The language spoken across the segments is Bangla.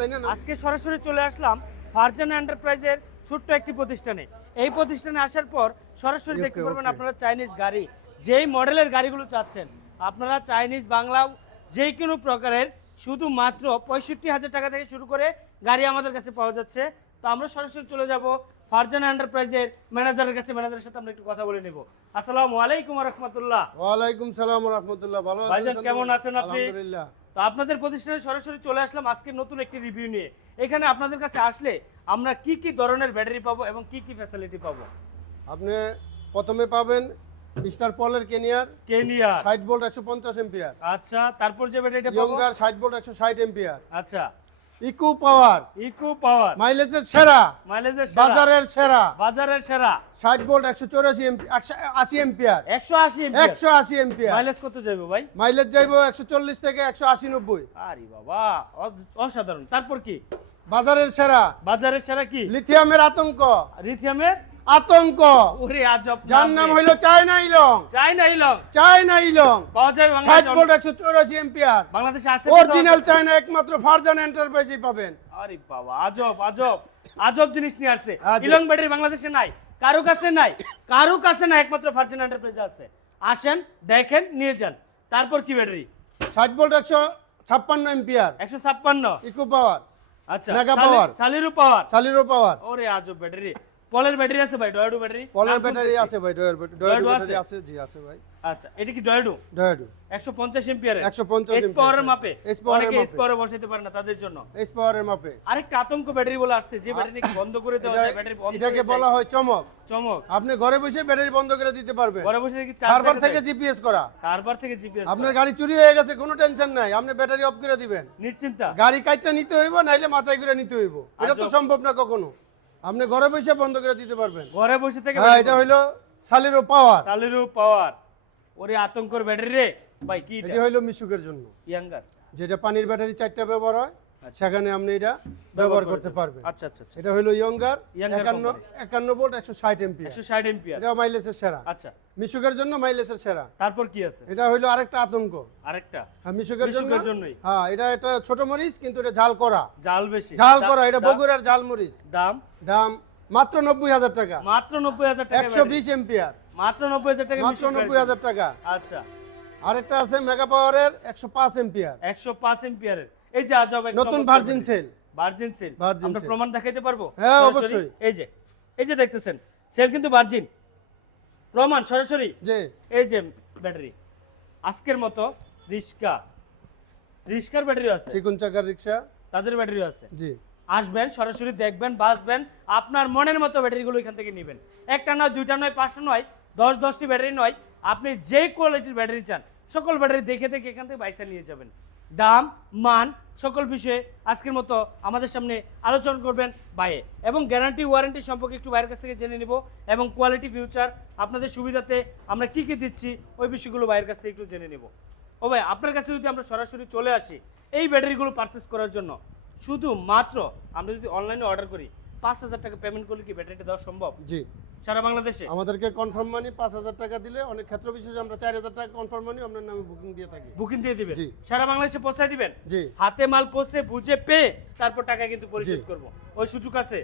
তাই না? আজকে সরাসরি চলে আসলাম ফারজানা এন্টারপ্রাইজের ছোট্ট একটি প্রতিষ্ঠানে। এই প্রতিষ্ঠানে আসার পর সরাসরি দেখতে পারবেন আপনারা চাইনিজ গাড়ি, যেই মডেলের গাড়িগুলো চাচ্ছেন আপনারা চাইনিজ বাংলা যেই কোনো প্রকারের শুধুমাত্র 65,000 টাকা থেকে শুরু করে গাড়ি আমাদের কাছে পাওয়া যাচ্ছে। তো আমরা সরাসরি চলে যাব ফারজানা এন্টারপ্রাইজের ম্যানেজারের কাছে, ম্যানেজারের সাথে আমরা একটু কথা বলে নেব। আসসালামু আলাইকুম ওয়া রাহমাতুল্লাহ। ওয়া আলাইকুম সালাম ওয়া রাহমাতুল্লাহ। ভালো আছেন? ভাইজান কেমন আছেন আপনি? আলহামদুলিল্লাহ। তো আপনাদের প্রতিষ্ঠানে সরাসরি চলে আসলাম আজকে নতুন একটি রিভিউ নিয়ে। এখানে আপনাদের কাছে আসলে আমরা কি কি ধরনের ব্যাটারি পাবো এবং কি কি ফ্যাসিলিটি পাবো? আপনি প্রথমে পাবেন মিস্টার পলের কেনিয়ার 60 ভোল্ট 150 এম্পিয়ার। আচ্ছা, তারপর যে ব্যাটারিটা পাবো ইয়ঙ্গার 60 ভোল্ট 160 এম্পিয়ার। আচ্ছা, ইকো পাওয়ার মাইলেজের সেরা, বাজারের সেরা, 60 ভোল্ট 184 80 এম্পিয়ার। 180 এম্পিয়ার। মাইলেজ কত যাবে ভাই? মাইলেজ যাইবো 140 থেকে 180 90। আরে বাবা, অসাধারণ। তারপর কি? বাজারের সেরা কি? লিথিয়ামের আতঙ্ক। ওরে আজব, যার নাম হইলো চায়না ইলং। পাওয়া যায় 60 ভোল্ট 184 এম্পিয়ার। বাংলাদেশে আছে অরিজিনাল চায়না, একমাত্র ফারজানা এন্টারপ্রাইজেই পাবেন। আরে বাবা, আজব জিনিস নিয়ে আসছে। ইলং ব্যাটারি বাংলাদেশে নাই, কারো কাছে নাই, একমাত্র ফারজানা এন্টারপ্রাইজে আছে। আসেন, দেখেন, নিয়ে যান। তারপর কি ব্যাটারি? 60 volt 156 ampere. 156 ইকো পাওয়ার। আচ্ছা, মেগা পাওয়ার। সালিরো পাওয়ার। ওরে আজব ব্যাটারি। পলের ব্যাটারি আছে ভাই? ডয়াডু ব্যাটারি? পলের ব্যাটারি আছে ভাই, ডয়াডু ব্যাটারি আছে, জি আছে ভাই। আচ্ছা, এটা কি ডয়াডু 150 এম্পিয়ারের? 150 এস পাওয়ারের মাপে। অনেকে এস পাওয়ারে বসাইতে পারে না, তাদের জন্য এস পাওয়ারের মাপে। আরেকটা আতঙ্ক ব্যাটারি বলে আসছে, যে ব্যাটারি বন্ধ করে দেওয়া যায়, ব্যাটারি বন্ধ, এটাকে বলা হয় চমক। আপনি ঘরে বসে ব্যাটারি বন্ধ করে দিতে পারবেন। ঘরে বসে কি সার্ভার থেকে জিপিএস করা? সার্ভার থেকে জিপিএস। আপনার গাড়ি চুরি হয়ে গেছে, কোনো টেনশন নাই, আপনি ব্যাটারি অফ করে দিবেন, নিশ্চিন্তা। গাড়ি কাটটা নিতে হইব, নাইলে মাথায় করে নিতে হইব। এটা তো সম্ভব না কখনো। আপনি ঘরে বসে বন্ধ করে দিতে পারবেন, ঘরে বসে থেকে। হ্যাঁ, এটা হলো সালিরো পাওয়ার। ওরে আতঙ্কর ব্যাটারি রে ভাই। কি এটা হলো মিশুকের জন্য, ইয়াঙ্গার, যেটা পানির ব্যাটারি 4টা ব্যবহার হয়, সেখানে আপনি এটা ব্যবহার করতে পারবেন। আচ্ছা। এটা হলো ইয়ঙ্গার 51 ভোল্ট 160 এম্পিয়ার। এম্পিয়ার, এটা মাইলেজের সেরা। আচ্ছা, মিশুকের জন্য মাইলেজের সেরা। তারপর কি আছে? এটা হলো আরেকটা আতঙ্ক। হ্যাঁ, মিশুকের জন্যই। হ্যাঁ, এটা ছোট মরিচ, কিন্তু এটা ঝাল করা, ঝাল করা। এটা বগুড়ার ঝাল মরিচ। দাম মাত্র 90,000 টাকা। 120 এম্পিয়ার, মাত্র 90,000 টাকা। 90,000 টাকা। আচ্ছা, আরেকটা আছে মেগা পাওয়ারের 105 এম্পিয়ার। 105 এম্পিয়ারের। এই যে আজব একটা নতুন ভার্জিন সেল। আমরা প্রমাণ দেখাইতে পারবো? হ্যাঁ, অবশ্যই। এই যে দেখতেছেন, সেল কিন্তু ভার্জিন, প্রমাণ সরাসরি। এই যে ব্যাটারি, আজকের মতো রিস্কার ব্যাটারি আছে, চিকন চাকার রিকশা, তাদের ব্যাটারি আছে। জি, আসবেন, সরাসরি দেখবেন, বাসবেন, আপনার মনের মতো ব্যাটারিগুলো এখান থেকে নেবেন। একটা নয়, দুইটা নয়, 5টা নয়, 10-10টি ব্যাটারি নয়, আপনি যে কোয়ালিটির ব্যাটারি চান সকল ব্যাটারি দেখে এখান থেকে বাইসা নিয়ে যাবেন। দাম, মান, সকল বিষয়ে আজকের মতো আমাদের সামনে আলোচনা করবেন ভাইয়ে, এবং গ্যারান্টি ওয়ারেন্টি সম্পর্কে একটু ভাইয়ের কাছ থেকে জেনে নিব, এবং কোয়ালিটি ফিউচার আপনাদের সুবিধাতে আমরা কি কি দিচ্ছি ওই বিষয়গুলো ভাইয়ের কাছ থেকে একটু জেনে নিব। ও ভাই, আপনার কাছে যদি আমরা সরাসরি চলে আসি এই ব্যাটারিগুলো পারচেস করার জন্য, শুধুমাত্র আমরা যদি অনলাইনে অর্ডার করি 5,000 টাকা পেমেন্ট করলে কি ব্যাটারিটা দেওয়া সম্ভব? জি, সারা বাংলাদেশে। আমাদেরকে কনফার্ম মানি 5,000 টাকা দিলে, অনেক ক্ষেত্র বিশেষে আমরা 4,000 টাকা কনফার্ম মানি আপনার নামে বুকিং দিয়ে থাকি। বুকিং দিয়ে দিবেন, সারা বাংলাদেশে পৌঁছায় দিবেন। জি, হাতে মাল পৌঁছে বুঝে পেয়ে তারপর টাকা কিন্তু পরিশোধ করব, ওই সুযোগ আছে।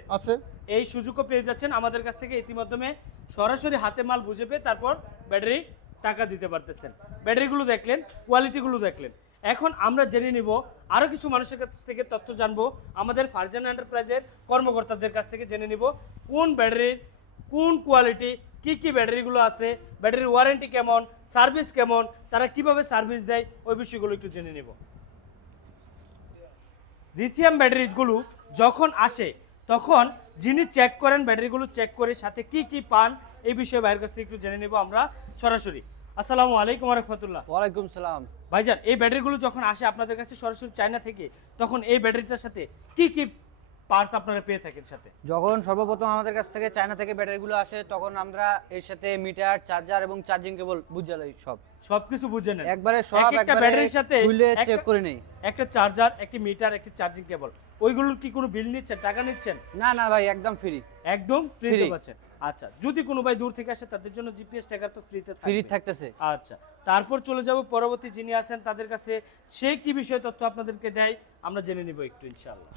এই সুযোগও পেয়ে যাচ্ছেন আমাদের কাছ থেকে। ইতিমধ্যে সরাসরি হাতে মাল বুঝে পেয়ে তারপর ব্যাটারি টাকা দিতে পারতেছেন। ব্যাটারিগুলো দেখলেন, কোয়ালিটিগুলো দেখলেন। এখন আমরা জেনে নিব, আরো কিছু মানুষের কাছ থেকে তথ্য জানবো, আমাদের ফারজানা এন্টারপ্রাইজের কর্মকর্তাদের কাছ থেকে জেনে নিব কোন ব্যাটারির কোন কোয়ালিটি, কি কি ব্যাটারিগুলো আছে, ব্যাটারির ওয়ারেন্টি কেমন, সার্ভিস কেমন, তারা কিভাবে সার্ভিস দেয়, ওই বিষয়গুলো একটু জেনে নিব। লিথিয়াম ব্যাটারিগুলো যখন আসে তখন যিনি চেক করেন, ব্যাটারিগুলো চেক করে সাথে কি কি পান, এই বিষয়ে ভাইয়ের কাছ থেকে একটু জেনে নেব আমরা সরাসরি। আসসালামু আলাইকুম ওয়া রাহমাতুল্লাহ। ওয়ালাইকুম সালাম। ভাইজান, এই ব্যাটারিগুলো যখন আসে আপনাদের কাছে সরাসরি চায়না থেকে, তখন এই ব্যাটারিটার সাথে কি কি পার্টস আপনারা পেয়ে থাকেন সাথে? যখন সর্বপ্রথম আমাদের কাছ থেকে চায়না থেকে ব্যাটারিগুলো আসে তখন আমরা এর সাথে মিটার, চার্জার এবং চার্জিং কেবল বুঝালাই সবকিছু বুঝে নেন একবারে সব একটা ব্যাটারির সাথে খুলে চেক করে নেই। একটা চার্জার, একটা মিটার, একটা চার্জিং কেবল, ওইগুলোর কি কোনো বিল নিচ্ছেন, টাকা নিচ্ছেন? না না ভাই, একদম ফ্রি। একদম ফ্রিতে পাচ্ছেন। আচ্ছা, যদি কোনো ভাই দূর থেকে আসে তাদের জন্য জিপিএস ট্র্যাকার তো ফ্রি থাকতেছে। আচ্ছা, তারপর চলে যাব পরবর্তী যিনি আছেন তাদের কাছে, সে কি বিষয়ে তথ্য আপনাদেরকে দেয় আমরা জেনে নিব একটু ইনশাআল্লাহ।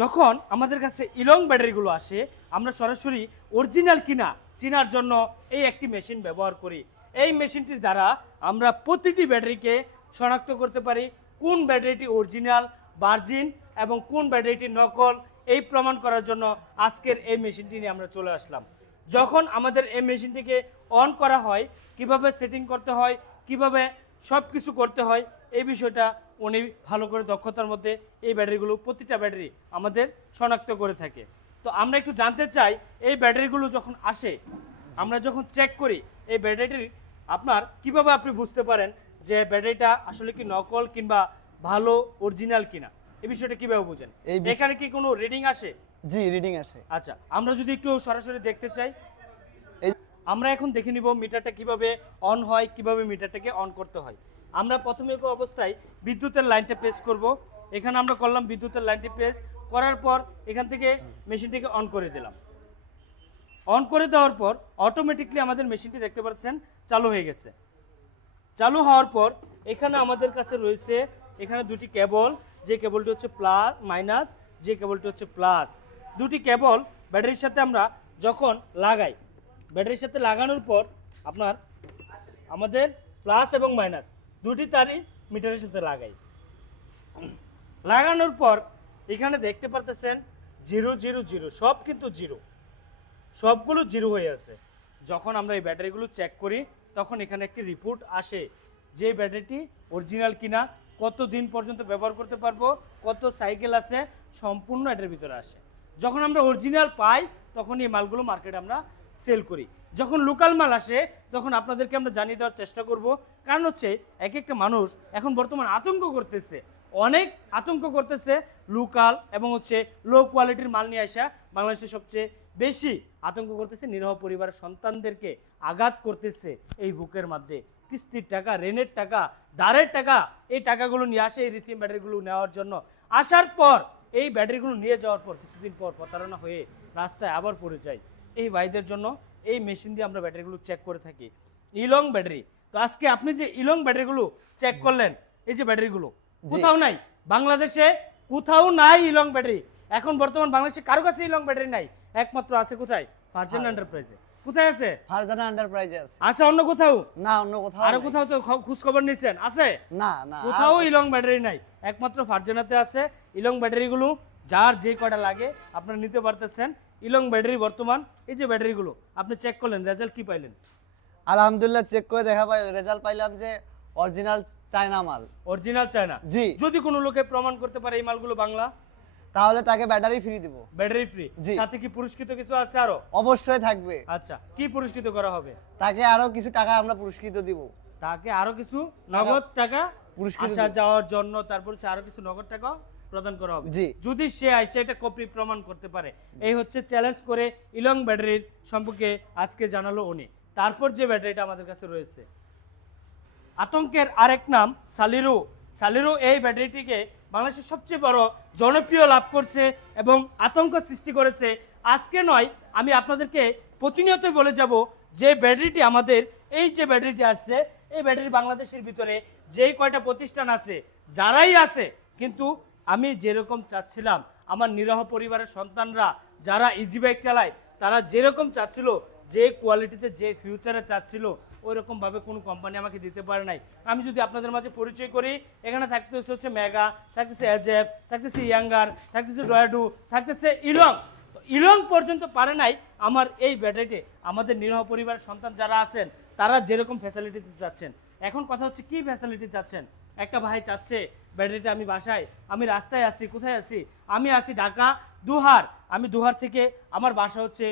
যখন আমাদের কাছে ইলং ব্যাটারিগুলো আসে, আমরা সরাসরি অরিজিনাল কিনা চেনার জন্য এই একটি মেশিন ব্যবহার করি। এই মেশিনটির দ্বারা আমরা প্রতিটি ব্যাটারিকে শনাক্ত করতে পারি কোন ব্যাটারিটি অরিজিনাল, ভার্জিন এবং কোন ব্যাটারিটি নকল। এই প্রমাণ করার জন্য আজকের এই মেশিনটি নিয়ে আমরা চলে আসলাম। যখন আমাদের এই মেশিনটিকে অন করা হয়, কিভাবে সেটিং করতে হয়, কিভাবে সব কিছু করতে হয়, এই বিষয়টা উনি ভালো করে দক্ষতার মধ্যে এই ব্যাটারিগুলো প্রতিটা ব্যাটারি আমাদের শনাক্ত করে থাকে। তো আমরা একটু জানতে চাই, এই ব্যাটারিগুলো যখন আসে, আমরা যখন চেক করি এই ব্যাটারিটি আপনার কিভাবে আপনি বুঝতে পারেন যে ব্যাটারিটা আসলে কি নকল কিংবা ভালো অরিজিনাল কিনা, এই বিষয়টা কিভাবে বুঝেন? এখানে কি কোনো রিডিং আসে? জি, রিডিং আসে। আচ্ছা, আমরা যদি একটু সরাসরি দেখতে চাই, আমরা এখন দেখে নিব মিটারটা কিভাবে অন হয়, কিভাবে মিটারটাকে অন করতে হয়। আমরা প্রথমে অবস্থায় বিদ্যুতের লাইনটা প্রেস করব। এখানে আমরা করলাম বিদ্যুতের লাইনটি প্রেস করার পর এখান থেকে মেশিনটিকে অন করে দিলাম। অন করে দেওয়ার পর অটোমেটিকলি আমাদের মেশিনটি দেখতে পাচ্ছেন চালু হয়ে গেছে। চালু হওয়ার পর এখানে আমাদের কাছে রয়েছে এখানে দুটি কেবল, যে কেবলটি হচ্ছে প্লাস মাইনাস, যে কেবলটি হচ্ছে প্লাস। দুটি কেবল ব্যাটারির সাথে আমরা যখন লাগাই, ব্যাটারির সাথে লাগানোর পর আপনার আমাদের প্লাস এবং মাইনাস দুটি তারই মিটারের সাথে লাগাই। লাগানোর পর এখানে দেখতে পারতেছেন 0 0 0, সব কিন্তু জিরো, সবগুলো জিরো হয়ে আছে। যখন আমরা এই ব্যাটারিগুলো চেক করি তখন এখানে একটি রিপোর্ট আসে যে ব্যাটারিটি অরিজিনাল কিনা, কত দিন পর্যন্ত ব্যবহার করতে পারবো, কত সাইকেল আছে, সম্পূর্ণ এটার ভিতরে আসে। যখন আমরা অরিজিনাল পাই তখন এই মালগুলো মার্কেটে আমরা সেল করি। যখন লোকাল মাল আসে তখন আপনাদেরকে আমরা জানিয়ে দেওয়ার চেষ্টা করব। কারণ হচ্ছে এক একটা মানুষ এখন বর্তমান আতঙ্ক করতেছে, অনেক আতঙ্ক করতেছে লোকাল এবং হচ্ছে লো কোয়ালিটির মাল নিয়ে আসা বাংলাদেশে সবচেয়ে বেশি আতঙ্ক করতেছে নিরহ পরিবারের সন্তানদেরকে আঘাত করতেছে। এই বুকের মধ্যে কিস্তির টাকা, রেনের টাকা, দাঁড়ের টাকা, এই টাকাগুলো নিয়ে আসে এই লিথিয়াম ব্যাটারিগুলো নেওয়ার জন্য। আসার পর এই ব্যাটারিগুলো নিয়ে যাওয়ার পর কিছুদিন পর প্রতারণা হয়ে রাস্তায় আবার পড়ে যায়। এই ভাইদের জন্য এই মেশিন দিয়ে আমরা ব্যাটারিগুলো চেক করে থাকি, ইলং ব্যাটারি। তো আজকে আপনি যে ইলং ব্যাটারিগুলো চেক করলেন, এই যে ব্যাটারিগুলো কোথাও নাই, বাংলাদেশে কোথাও নাই ইলং ব্যাটারি। এখন বর্তমান বাংলাদেশে কারো কাছে ইলং ব্যাটারি নাই, একমাত্র আছে কোথায়? ফারজানা এন্টারপ্রাইজে। কোথায় আছে? ফারজানা এন্টারপ্রাইজে আছে। আছে অন্য কোথাও? না, অন্য কোথাও। আর কোথাও তো খোঁজ খবর নিছেন? আছে? না না, কোথাও ইলং ব্যাটারি নাই, একমাত্র ফারজানাতে আছে। ইলং ব্যাটারিগুলো যার যে কয়টা লাগে আপনারা নিতে পারতেছেন। ইলং ব্যাটারি বর্তমান এই যে ব্যাটারিগুলো আপনি চেক করলেন, রেজাল্ট কি পাইলেন? আলহামদুলিল্লাহ, চেক করে রেজাল্ট পাইলাম যে অরিজিনাল চায়না মাল। Original China? জি। যদি কোনো লোকে প্রমাণ করতে পারে এই মালগুলো বাংলা, তাহলে তাকে ব্যাটারি ফ্রি দিব। Battery free? সাথে কি পুরস্কৃত কিছু আছে আরো? অবশ্যই থাকবে। আচ্ছা, কি পুরস্কৃত করা হবে? তাকে আরো কিছু টাকা আমরা পুরস্কৃত দিব। তাকে আরো কিছু নগদ টাকা পুরস্কৃত আসা যাওয়ার জন্য, তারপর আরো কিছু নগদ টাকা প্রদান করা হবে যদি সে আসে এটা কপি প্রমাণ করতে পারে। এই হচ্ছে চ্যালেঞ্জ করে ইলং ব্যাটারির সম্পর্কে আজকে জানালো উনি। তারপর যে ব্যাটারিটা আমাদের কাছে রয়েছে, আতঙ্কের আরেক নাম সালিরো। সালিরো এই ব্যাটারিটিকে বাংলাদেশের সবচেয়ে বড় জনপ্রিয় লাভ করছে এবং আতঙ্ক সৃষ্টি করেছে। আজকে নয়, আমি আপনাদেরকে প্রতিনিয়ত বলে যাব যে ব্যাটারিটি আমাদের এই যে ব্যাটারিটি আসছে, এই ব্যাটারি বাংলাদেশের ভিতরে যেই কয়টা প্রতিষ্ঠান আছে, যারাই আছে, কিন্তু আমি যেরকম চাচ্ছিলাম আমার নিরহ পরিবারের সন্তানরা যারা ইজি বাইক চালায় তারা যেরকম চাচ্ছিল, যে কোয়ালিটিতে যে ফিউচারে চাচ্ছিল, ওই রকমভাবে কোনো কোম্পানি আমাকে দিতে পারে নাই। আমি যদি আপনাদের মাঝে পরিচয় করি, এখানে থাকতেছে হচ্ছে মেগা, থাকতেছে এজেফ, থাকতেছে ইয়াঙ্গার, থাকতেছে ডয়াডু, থাকতেছে ইলং। ইলং পর্যন্ত পারে নাই আমার এই ব্যাটারিতে আমাদের নিরহ পরিবারের সন্তান যারা আছেন তারা যেরকম ফ্যাসিলিটিতে চাচ্ছেন। এখন কথা হচ্ছে কি ফ্যাসিলিটি চাচ্ছেন? একটা ভাই চাচ্ছে ব্যাটারিটা আমি বাসায়, আমি রাস্তায় আছি, কোথায় আছি? আমি আছি ঢাকা দুহার, আমি দুহার থেকে আমার বাসা হচ্ছে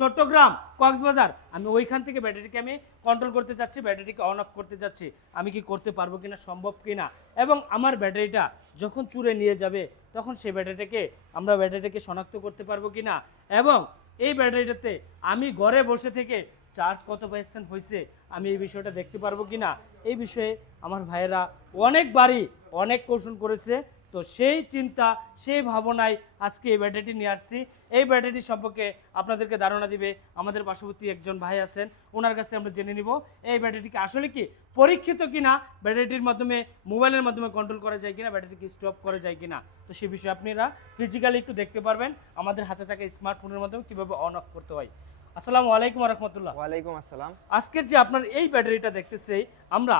চট্টগ্রাম, কক্সবাজার, আমি ওইখান থেকে ব্যাটারিকে আমি কন্ট্রোল করতে চাচ্ছি, ব্যাটারিকে অন অফ করতে চাচ্ছি, আমি কি করতে পারবো কিনা, সম্ভব কিনা, এবং আমার ব্যাটারিটা যখন চুরে নিয়ে যাবে তখন সেই ব্যাটারিটাকে শনাক্ত করতে পারবো কিনা, এবং এই ব্যাটারিটাতে আমি ঘরে বসে থেকে চার্জ কত % হয়েছে আমি এই বিষয়টা দেখতে পারবো কিনা, এই বিষয়ে আমার ভাইয়েরা অনেকবারই অনেক কৌশল করেছে। তো সেই চিন্তা, সেই ভাবনায় আজকে এই ব্যাটারিটি নিয়ে আসছি। এই ব্যাটারি সম্পর্কে আপনাদেরকে ধারণা দিবে আমাদের পার্শ্ববর্তী একজন ভাই আছেন, ওনার কাছ থেকে আমরা জেনে নিব এই ব্যাটারিটিকে আসলে কি পরীক্ষিত কিনা, ব্যাটারিটির মাধ্যমে মোবাইলের মাধ্যমে কন্ট্রোল করা যায় কিনা, ব্যাটারিকে স্টপ করা যায় কিনা। তো সেই বিষয়ে আপনারা ফিজিক্যালি একটু দেখতে পারবেন আমাদের হাতে থাকা স্মার্টফোনের মাধ্যমে কিভাবে অন অফ করতে হয়। আসসালামু আলাইকুম ওয়া রাহমাতুল্লাহ। ওয়ালাইকুম আসসালাম। আজকের যে আপনার এই ব্যাটারিটা দেখতেছি আমরা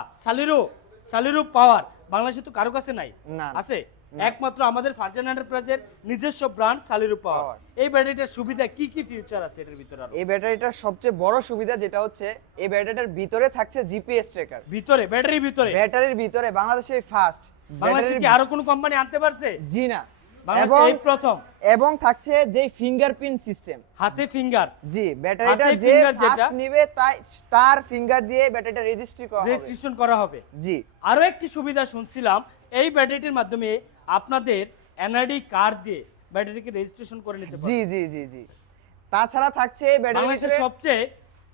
সালিরো পাওয়ার, বাংলাদেশে তো কারো কাছে নাই, না আছে একমাত্র আমাদের ফারজানা এন্টারপ্রাইজের নিজস্ব ব্র্যান্ড সালিরো পাওয়ার। এই ব্যাটারিটার সুবিধা কি কি ফিচার আছে এটার ভিতরে? এই ব্যাটারিটার সবচেয়ে বড় সুবিধা যেটা হচ্ছে এই ব্যাটারিটার ভিতরে থাকছে জিপিএস ট্র্যাকার। ব্যাটারির ভিতরে বাংলাদেশে ফার্স্ট। বাংলাদেশে কি আরো কোনো কোম্পানি আনতে পারছে? জি না, বাংলাদেশে এই প্রথম। এবং থাকছে যে ফিঙ্গারপ্রিন্ট সিস্টেম, হাতে ফিঙ্গার। জি, ব্যাটারিটা যে ফার্স্ট নিবে তার ফিঙ্গার দিয়ে ব্যাটারিটা রেজিস্ট্রেশন করা হবে। জি, আরো একটি সুবিধা শুনছিলাম এই ব্যাটারিটির মাধ্যমে আপনাদের এনআইডি কার্ড দিয়ে ব্যাটারিকে রেজিস্ট্রেশন করে নিতে পারবেন। জি জি জি জি। তাছাড়া থাকছে বাংলাদেশের সবচেয়ে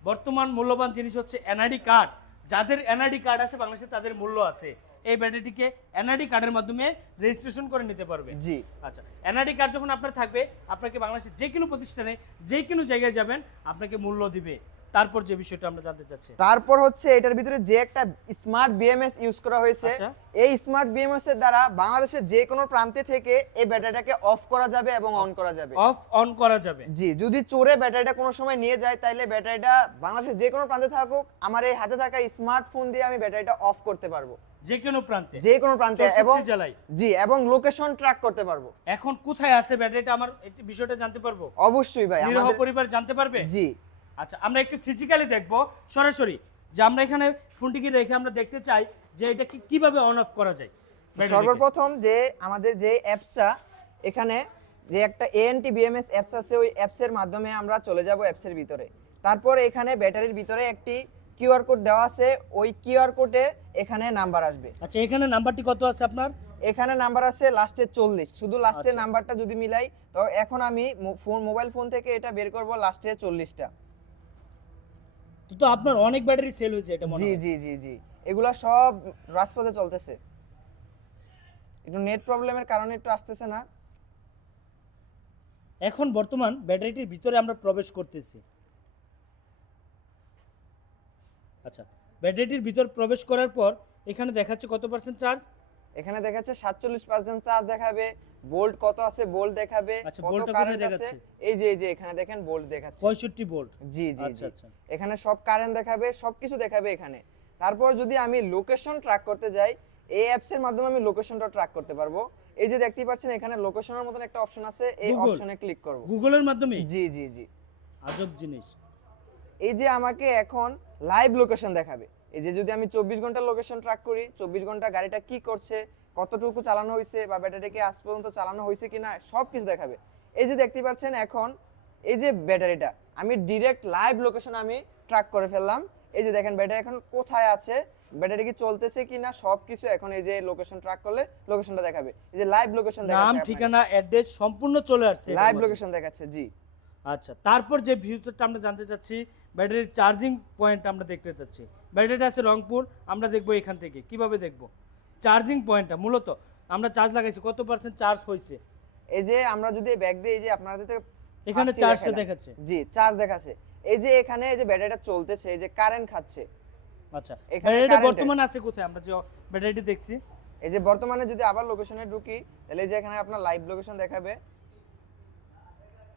বর্তমান মূল্যবান জিনিস হচ্ছে এনআইডি কার্ড। যাদের এনআইডি কার্ড আছে বাংলাদেশে তাদের মূল্য আছে। এই ব্যাটারিটিকে এনআইডি কার্ডের মাধ্যমে রেজিস্ট্রেশন করে নিতে পারবে। জি, আচ্ছা, এনআইডি কার্ড যখন আপনার থাকবে আপনাকে বাংলাদেশের যে কোনো প্রতিষ্ঠানে যে কোনো জায়গায় যাবেন আপনাকে মূল্য দিবে। তারপর যে বিষয়টা আমরা জানতে চাচ্ছি, তারপর হচ্ছে এটার ভিতরে যে একটা স্মার্ট বিএমএস ইউজ করা হয়েছে, এই স্মার্ট বিএমএস এর দ্বারা বাংলাদেশের যে কোনো প্রান্তে থেকে এই ব্যাটারিটাকে অফ করা যাবে এবং অন করা যাবে। অন করা যাবে। জি, যদি চোরে ব্যাটারিটা কোনো সময় নিয়ে যায় তাহলে ব্যাটারিটা বাংলাদেশের যে কোনো প্রান্তে থাকুক আমার এই হাতে থাকা স্মার্টফোন দিয়ে আমি ব্যাটারিটা অফ করতে পারবো যে কোনো প্রান্তে, এবং জি, এবং লোকেশন ট্র্যাক করতে পারবো। এখন কোথায় আছে ব্যাটারিটা আমার এই বিষয়টা জানতে পারবো? অবশ্যই ভাই, নিরহ পরিবার জানতে পারবে। জি। আচ্ছা, আমরা একটু ফিজিক্যালি দেখবো সরাসরি, যে আমরা এখানে ফোনটিকে রেখে আমরা দেখতে চাই যে এটা কিভাবে অন অফ করা যায়। সর্বপ্রথম যে আমাদের যে অ্যাপসটা এখানে যে একটা এএনটি বিএমএস অ্যাপস আছে, ওই অ্যাপসের মাধ্যমে আমরা চলে যাব অ্যাপসের ভিতরে। তারপর এখানে ব্যাটারির ভিতরে একটি কিউআর কোড দেওয়া আছে, ওই কিউআর কোডে এখানে নাম্বার আসবে। আচ্ছা, এখানে নাম্বারটি কত আছে আপনার? এখানে নাম্বার আছে লাস্টে 40। শুধু লাস্টের নাম্বারটা যদি মিলাই তো এখন আমি মোবাইল ফোন থেকে এটা বের করব লাস্টে 40টা। তো আপনার অনেক ব্যাটারি সেল হয়েছে এটা মনে হয়। জি জি জি জি, এগুলা সব রাজপথে চলতেছে, একটু নেট প্রবলেমের কারণে একটু আসতেছে না। এখন বর্তমান ব্যাটারিটির ভিতরে আমরা প্রবেশ করতেছি। আচ্ছা, ব্যাটারিটির ভিতর প্রবেশ করার পর এখানে দেখাচ্ছে কত % চার্জ? এখানে দেখাচ্ছে 47% চার্জ দেখাবে, ভোল্ট কত আছে ভোল্ট দেখাবে, আচ্ছা, কত ভোল্টটা কারেন্ট কোথায় আছে দেখাচ্ছে? এই যে এখানে দেখেন ভোল্ট দেখাচ্ছে 65 ভোল্ট। জি জি আচ্ছা জি, আচ্ছা, এখানে সব কারেন্ট দেখাবে, সবকিছু দেখাবে এখানে। তারপর যদি আমি লোকেশন ট্র্যাক করতে যাই, এই অ্যাপস এর মাধ্যমে আমি লোকেশনটা ট্র্যাক করতে পারবো। এই যে দেখতেই পাচ্ছেন এখানে লোকেশনের মতন একটা অপশন আছে, এই অপশনে ক্লিক করব। গুগলের মাধ্যমে? জি জি জি, আজব জিনিস। এই যে আমাকে এখন লাইভ লোকেশন দেখাবে। এই যে যদি আমি 24 ঘন্টা লোকেশন ট্র্যাক করি, 24 ঘন্টা গাড়িটা কি করছে, কতটুকু চালানো হয়েছে বা ব্যাটারিকে আজ পর্যন্ত চালানো হয়েছে কিনা সব কিছু দেখাবে। এই যে দেখতে পাচ্ছেন এখন এই যে ব্যাটারিটা আমি ডাইরেক্ট লাইভ লোকেশন আমি ট্র্যাক করে ফেললাম। এই যে দেখেন ব্যাটারি এখন কোথায় আছে, ব্যাটারি কি চলতেছে কিনা সবকিছু এখন এই যে লোকেশন ট্র্যাক করলে লোকেশনটা দেখাবে। এই যে লাইভ লোকেশন দেখাচ্ছে, নাম ঠিকানা অ্যাড্রেস সম্পূর্ণ চলে আসছে, লাইভ লোকেশন দেখাচ্ছে। জি, আচ্ছা, তারপর যে ফিউচারটা আমরা জানতে চাচ্ছি, ব্যাটারির চার্জিং পয়েন্ট আমরা দেখতে চাচ্ছি। ব্যাটারিটা আছে রংপুর, আমরা দেখবো এখান থেকে কিভাবে দেখবো চার্জিং পয়েন্টটা। মূলত আমরা চার্জ লাগাইছি, কত % চার্জ হয়েছে? এই যে আমরা যদি ব্যাক দিই, এই যে আপনাদের এখানে চার্জটা দেখাচ্ছে। জি, চার্জ দেখাচ্ছে। এই যে এখানে এই যে ব্যাটারিটা চলতেছে, এই যে কারেন্ট খাচ্ছে। আচ্ছা, এখানে ব্যাটারিটা বর্তমানে আছে কোথায়? আমরা যে ব্যাটারিটি দেখছি, এই যে বর্তমানে যদি আবার লোকেশনে ঢুকি তাহলে এই যে এখানে আপনার লাইভ লোকেশন দেখাবে,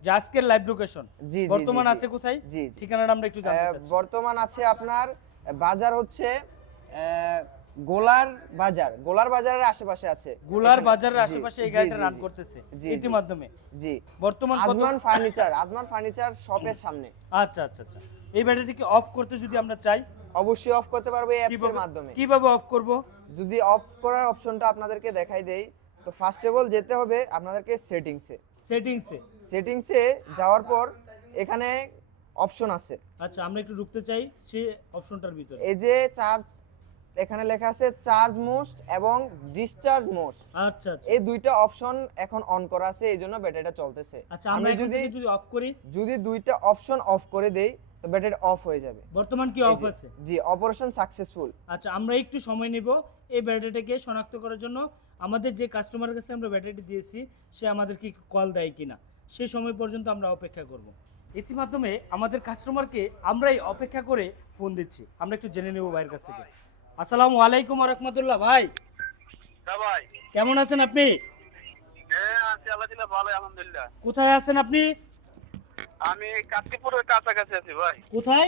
যে আজকের লাইভ লোকেশন জি জি, বর্তমান আছে কোথায়? জি, ঠিকানাটা আমরা একটু জানতে চাচ্ছি। বর্তমান আছে আপনার বাজার হচ্ছে গোলার বাজারের আশেপাশে আছে। গোলার বাজারের আশেপাশে এই গাড়িটা রান করতেছে এটির মাধ্যমে। জি, বর্তমান আজমান ফার্নিচার শপের সামনে। আচ্ছা আচ্ছা আচ্ছা, এই ব্যাটারিকে অফ করতে যদি আমরা চাই অবশ্যই অফ করতে পারবো এই অ্যাপসের মাধ্যমে। কিভাবে অফ করব? যদি অফ করার অপশনটা আপনাদেরকে দেখাই দেই, তো ফার্স্ট অফ অল যেতে হবে আপনাদেরকে সেটিংসে সেটিংসে যাওয়ার পর এখানে অপশন আছে। আচ্ছা, আমরা একটু ঢুকতে চাই সেই অপশনটার ভিতরে। এই যে চার্জ, এখানে লেখা আছে চার্জ মোড এবং ডিসচার্জ মোড। আচ্ছা আচ্ছা এই দুইটা অপশন এখন অন করা আছে, এই জন্য ব্যাটারিটা চলতেছে। আচ্ছা, আমরা এখান থেকে যদি অফ করি, যদি দুইটা অপশন অফ করে দেই তো ব্যাটারি অফ হয়ে যাবে। বর্তমান কি অফ আছে? জি, অপারেশন সাকসেসফুল। আচ্ছা, আমরা একটু সময় নেব এই ব্যাটারিটাকে শনাক্ত করার জন্য। আমাদের যে কাস্টমারের কাছে আমরা ব্যাটারিটি দিয়েছি সে আমাদেরকে কল দেয় কিনা সেই সময় পর্যন্ত আমরা অপেক্ষা করব। ইতিমাধ্যমে আমাদের কাস্টমারকে আমরাই অপেক্ষা করে ফোন দিচ্ছি, আমরা একটু জেনে নেব ভাইয়ের কাছ থেকে। আসসালামু আলাইকুম ওয়া রাহমাতুল্লাহ। ভাই ভাই কেমন আছেন আপনি? হ্যাঁ আছি, আল্লাহ ভালো, আলহামদুলিল্লাহ। কোথায় আছেন আপনি? আমি কার্তিকপুরের কাছাকাছি আছি ভাই। কোথায়?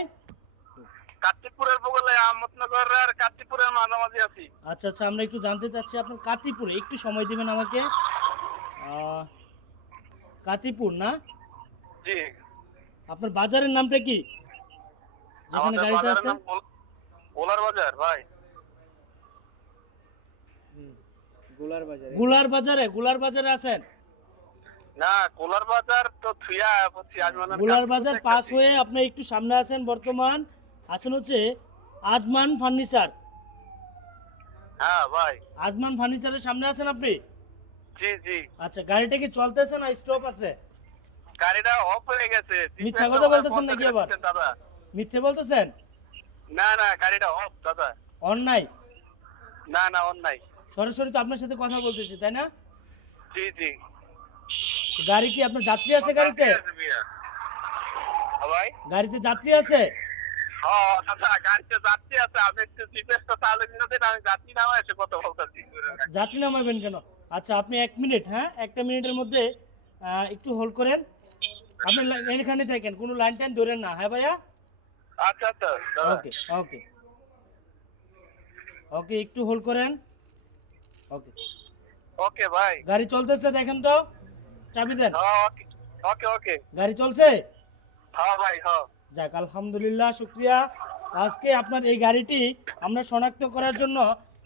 কার্তিকপুরের বগলে আহমদনগর আর কার্তিকপুরের মাঝামাঝি আছি। আচ্ছা আচ্ছা, আমরা একটু জানতে চাচ্ছি আপনার কাতিপুরে, একটু সময় দিবেন আমাকে। কাতিপুর না? জি। আপনার বাজারের নামটা কি যেখানে আমাদের গাড়িটা বাজারের আছে? নাম গোলার বাজার ভাই। গুলার বাজারে আছেন? না, গোলার বাজার তো থুয়া বলছি আজমান। গুলার বাজার পাস হয়ে আপনি একটু সামনে আছেন, বর্তমান আছেন হচ্ছে আজমান ফার্নিচার। হ্যাঁ ভাই। আজমান ফার্নিচারের সামনে আছেন আপনি? জি জি। আচ্ছা, গাড়িটা কি চলতেছে না স্টপ আছে? গাড়িটা অফ হয়ে গেছে। মিথ্যা কথা বলতেছেন নাকি আবার? দাদা মিথ্যে বলতেছেন? না না, গাড়িটা অফ দাদা। অন নাই? না না, অন নাই। সরাসরি তো আপনার সাথে কথা বলতেছি, তাই না? জি জি। গাড়ি কি আপনার যাত্রী আছে গাড়িতে? হ্যাঁ ভাই। গাড়িতে যাত্রী আছে? হ্যাঁ দাদা, গাড়িতে যাত্রী আছে। আমি একটু জিপিএসটা চালু করে দিন, আমি যাত্রী নামায় এসে কথা বলতেছি। যাত্রী নামাবেন কেন? আচ্ছা, আপনি 1 মিনিট, হ্যাঁ 1টা মিনিটের মধ্যে একটু হোল্ড করেন। আপনি এখানে থাকেন, কোনো লাইন টাইন ধরেন না। হ্যাঁ ভাইয়া, আচ্ছা আচ্ছা দাদা। ওকে ওকে ওকে, একটু হোল্ড করেন। ওকে, ওকে ভাই। গাড়ি চলতেছে, দেখেন তো, চাবি দেন। হ্যাঁ ওকে ওকে ওকে। গাড়ি চলছে? হ্যাঁ ভাই হ্যাঁ। যাক, আলহামদুলিল্লাহ, শুকরিয়া। আজকে আপনার এই গাড়িটি আমরা শনাক্ত করার জন্য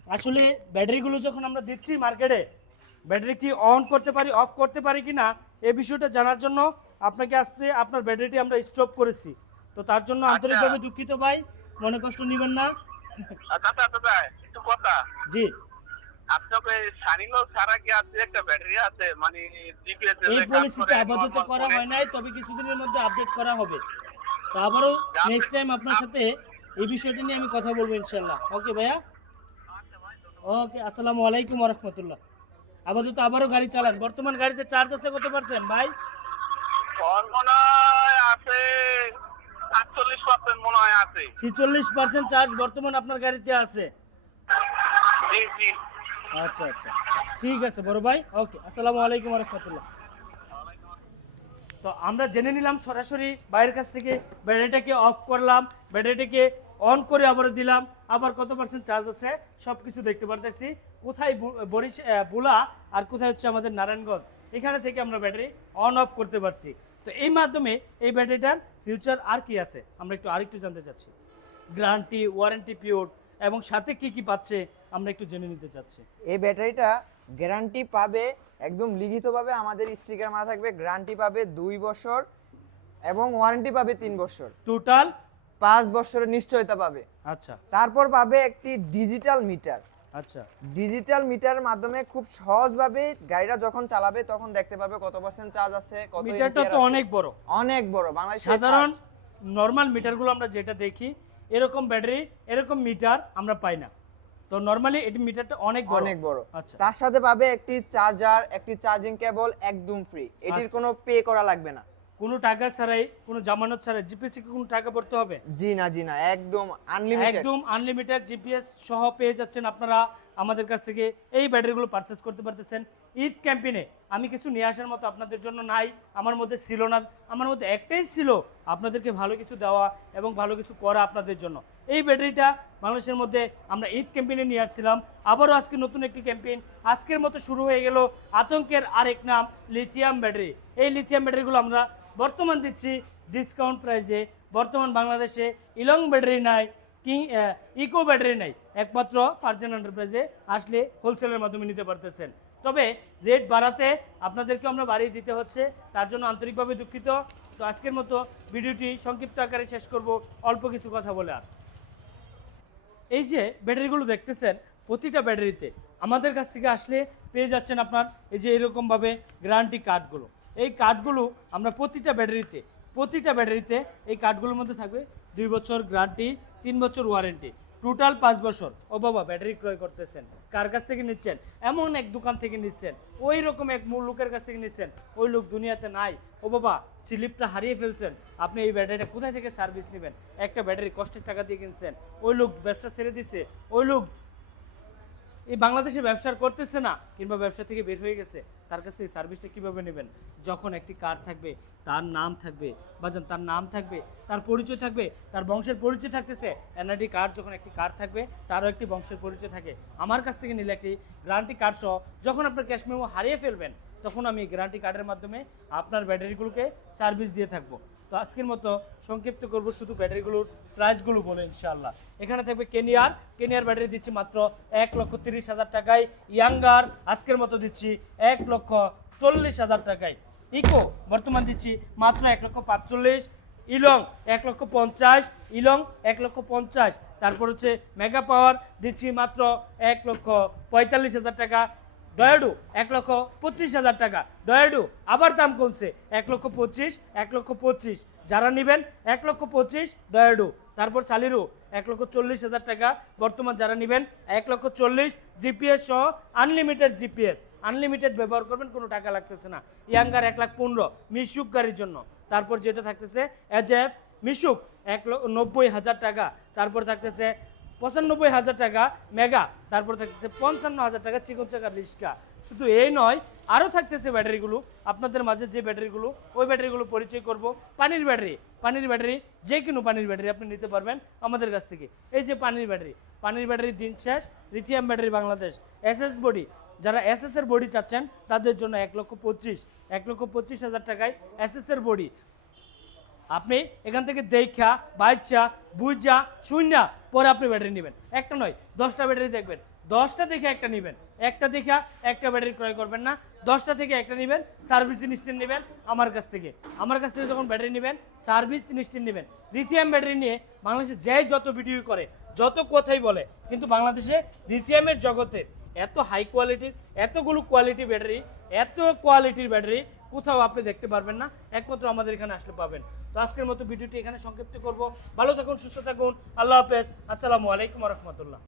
আসলে ব্যাটারিগুলো যখন আমরা দিচ্ছি মার্কেটে, ব্যাটারি কি অন করতে পারি অফ করতে পারি কিনা এই বিষয়টা জানার জন্য আপনাকে আজকে আপনার ব্যাটারিটি আমরা স্টপ করেছি। তো তার জন্য আন্তরিকভাবে দুঃখিত ভাই, মনে কষ্ট নেবেন না। দাদা দাদা একটু কথা। জি, আপনাকে সানিলো ছাড়া কি আছে একটা ব্যাটারি আছে, মানে জিপিএস এর এই কাজ পলিসিটা করে আপাতত normal করা phone এ? হয় নাই, তবে কিছুদিনের মধ্যে আপডেট করা হবে। তো আবারও নেক্সট টাইম আপনার সাথে এই বিষয়টা নিয়ে আমি কথা বলবো ইনশাল্লাহ। ওকে ভাইয়া, ওকে, আসসালামু আলাইকুম ওয়া রাহমাতুল্লাহ। আপাতত আবারও গাড়ি চালান। বর্তমান গাড়িতে চার্জ আছে কত পার্সেন্ট ভাই? ফোন মনে হয় আছে 48% মনে হয় আছে। 46% চার্জ বর্তমান আপনার গাড়িতে আছে। জি জি। আচ্ছা আচ্ছা, ঠিক আছে বড় ভাই, ওকে, আসসালামু আলাইকুম ওয়া রাহমাতুল্লাহ। তো আমরা জেনে নিলাম সরাসরি বাইরের কাছ থেকে, ব্যাটারিটাকে অফ করলাম, ব্যাটারিটাকে অন করে আবারও দিলাম, আবার কত পার্সেন্ট চার্জ আছে সব কিছু দেখতে পারতেছি। কোথায় বুলা আর কোথায় হচ্ছে আমাদের নারায়ণগঞ্জ, এখানে থেকে আমরা ব্যাটারি অন অফ করতে পারছি। তো এই মাধ্যমে এই ব্যাটারিটার ফিউচার আর কি আছে আমরা আরেকটু জানতে চাচ্ছি। গ্যারান্টি, ওয়ারেন্টি পিরিয়ড এবং সাথে কি কি পাচ্ছে আমরা একটু জেনে নিতে চাচ্ছি। এই ব্যাটারিটা গ্যারান্টি পাবে একদম লিখিতভাবে, আমাদের স্টিকার মারা থাকবে। গ্যারান্টি পাবে 2 বছর এবং ওয়ারেন্টি পাবে 3 বছর, টোটাল 5 বছরের নিশ্চয়তা পাবে। আচ্ছা তারপর পাবে একটি ডিজিটাল মিটার। আচ্ছা, ডিজিটাল মিটারের মাধ্যমে খুব সহজভাবে গাড়িটা যখন চালাবে তখন দেখতে পাবে কত পার্সেন্ট চার্জ আছে, কত মিটারটা তো অনেক বড়, অনেক বড়। বাংলাদেশে সাধারণ নরমাল মিটারগুলো আমরা যেটা দেখি এরকম ব্যাটারি, এরকম মিটার আমরা পাই না। তো নরমালি এটি মিটারটা অনেক বড়, অনেক বড়। আচ্ছা, তার সাথে পাবে একটি চার্জার, একটি চার্জিং কেবল একদম ফ্রি। এটির আচ্ছা। কোনো পে করা লাগবে না। কোনো টাকা ছাড়াই, কোনো জামানত ছাড়াই, জিপিএস কে কোনো টাকা ভরতে হবে? জি না, একদম আনলিমিটেড। একদম আনলিমিটেড জিপিএস সহ পেয়ে যাচ্ছেন আপনারা আমাদের কাছ থেকে। এই ব্যাটারিগুলো পারচেজ করতে পারতেছেন। ঈদ ক্যাম্পেইনে আমি কিছু নিয়ে আসার মতো আপনাদের জন্য নাই, আমার মধ্যে ছিল না, আমার মধ্যে একটাই ছিল আপনাদেরকে ভালো কিছু দেওয়া এবং ভালো কিছু করা আপনাদের জন্য। এই ব্যাটারিটা বাংলাদেশের মধ্যে আমরা ঈদ ক্যাম্পেইনে নিয়ে আসছিলাম, আবারও আজকে নতুন একটি ক্যাম্পেইন আজকের মতো শুরু হয়ে গেল। আতঙ্কের আরেক নাম লিথিয়াম ব্যাটারি। এই লিথিয়াম ব্যাটারিগুলো আমরা বর্তমান দিচ্ছি ডিসকাউন্ট প্রাইসে। বর্তমান বাংলাদেশে ইলং ব্যাটারি নাই, ইকো ব্যাটারি নাই, একমাত্র ফারজান এন্টারপ্রাইজে আসলে হোলসেলের মাধ্যমে নিতে পারতেছেন। তবে রেট বাড়াতে আপনাদেরকে আমরা বাড়িয়ে দিতে হচ্ছে, তার জন্য আন্তরিকভাবে দুঃখিত। তো আজকের মতো ভিডিওটি সংক্ষিপ্ত আকারে শেষ করব অল্প কিছু কথা বলে। আর এই যে ব্যাটারিগুলো দেখতেছেন, প্রতিটা ব্যাটারিতে আমাদের কাছ থেকে আসলে পেয়ে যাচ্ছেন আপনার এই যে এরকমভাবে গ্যারান্টি কার্ডগুলো। এই কার্ডগুলো আমরা প্রতিটা ব্যাটারিতে এই কার্ডগুলোর মধ্যে থাকবে 2 বছর গ্যারান্টি, 3 বছর ওয়ারেন্টি, টোটাল 5 বছর। ও বাবা, ব্যাটারি ক্রয় করতেছেন, কার কাছ থেকে নিচ্ছেন? এমন এক দোকান থেকে নিচ্ছেন, ওই রকম এক মূল লোকের কাছ থেকে নিচ্ছেন, ওই লোক দুনিয়াতে নাই। ও বাবা, স্লিপটা হারিয়ে ফেলছেন, আপনি এই ব্যাটারিটা কোথায় থেকে সার্ভিস নেবেন? একটা ব্যাটারি কষ্টের টাকা দিয়ে কিনছেন, ওই লোক ব্যবসা ছেড়ে দিছে, ওই লোক এই বাংলাদেশে ব্যবসা করতেছে না কিংবা ব্যবসা থেকে বের হয়ে গেছে, তার কাছ থেকে সার্ভিসটা কীভাবে নেবেন? যখন একটি কার্ড থাকবে, তার নাম থাকবে, বাজান তার নাম থাকবে, তার পরিচয় থাকবে, তার বংশের পরিচয় থাকতেছে। এনআইডি কার্ড যখন একটি কার্ড থাকবে, তারও একটি বংশের পরিচয় থাকে। আমার কাছ থেকে নিলে একটি গ্যারান্টি কার্ড সহ যখন আপনার ক্যাশ মেমো হারিয়ে ফেলবেন, তখন আমি গ্যারান্টি কার্ডের মাধ্যমে আপনার ব্যাটারিগুলোকে সার্ভিস দিয়ে থাকবো। তো আজকের মতো সংক্ষিপ্ত করব শুধু ব্যাটারিগুলোর প্রাইসগুলো বলে ইনশাআল্লাহ। এখানে থাকবে কেনিয়ার ব্যাটারি দিচ্ছি মাত্র 1,30,000 টাকায়। ইয়াঙ্গার আজকের মতো দিচ্ছি 1,40,000 টাকায়। ইকো বর্তমান দিচ্ছি মাত্র 1,45,000। ইলং 1,50,000, ইলং 1,50,000। তারপর হচ্ছে মেগা পাওয়ার দিচ্ছি মাত্র 1,45,000 টাকা। ডয়াডু 1,25,000 টাকা। ডয়াডু আবার দাম কমছে, 1,25,000, 1,25,000 যারা নেবেন 1,25,000 ডয়াডু। তারপর সালিরু 1,40,000 টাকা বর্তমান যারা নেবেন 1,40,000 জিপিএস সহ আনলিমিটেড জিপিএস, আনলিমিটেড ব্যবহার করবেন, কোনো টাকা লাগতেছে না। ইয়াঙ্গার 1,15,000 মিশুক গাড়ির জন্য। তারপর যেটা থাকতেছে এজেফ মিশুক 1,90,000 টাকা। তারপর থাকতেছে 95,000 টাকা মেগা। তারপর থাকতেছে 55,000 টাকা চিকন চাকার রিস্কা। শুধু এই নয়, আরও থাকতেছে ব্যাটারিগুলো। আপনাদের মাঝে যে ব্যাটারিগুলো, ওই ব্যাটারিগুলো পরিচয় করব। পানির ব্যাটারি যে কোনো পানির ব্যাটারি আপনি নিতে পারবেন আমাদের কাছ থেকে। এই যে পানির ব্যাটারি দিন শেষ, lithium battery Bangladesh, SS body, যারা এসএস এর বডি চাচ্ছেন তাদের জন্য 1,25,000 টাকায় এসএস এর বডি। আপনি এখান থেকে দেখা বাইচা বুঝা শূন্যা পরে আপনি ব্যাটারি নেবেন। একটা নয়, 10টা ব্যাটারি দেখবেন, 10টা দেখে একটা নেবেন। একটা দেখা একটা ব্যাটারি ক্রয় করবেন না, 10টা থেকে একটা নেবেন। সার্ভিস ইনস্ট্যান্ট নেবেন আমার কাছ থেকে। যখন ব্যাটারি নেবেন, সার্ভিস ইনস্ট্যান্ট নেবেন। লিথিয়াম ব্যাটারি নিয়ে বাংলাদেশে যত ভিডিও করে, যত কথাই বলে, কিন্তু বাংলাদেশে লিথিয়ামের জগতে এত হাই কোয়ালিটির, এতগুলো কোয়ালিটির ব্যাটারি কোথাও আপনি দেখতে পারবেন না, একমাত্র আমাদের এখানে আসলে পাবেন। তো আজকের মতো ভিডিওটি এখানে সংক্ষিপ্ত করব। ভালো থাকুন, সুস্থ থাকুন, আল্লাহ হাফেজ, আসসালামু আলাইকুম ওয়া রাহমাতুল্লাহ।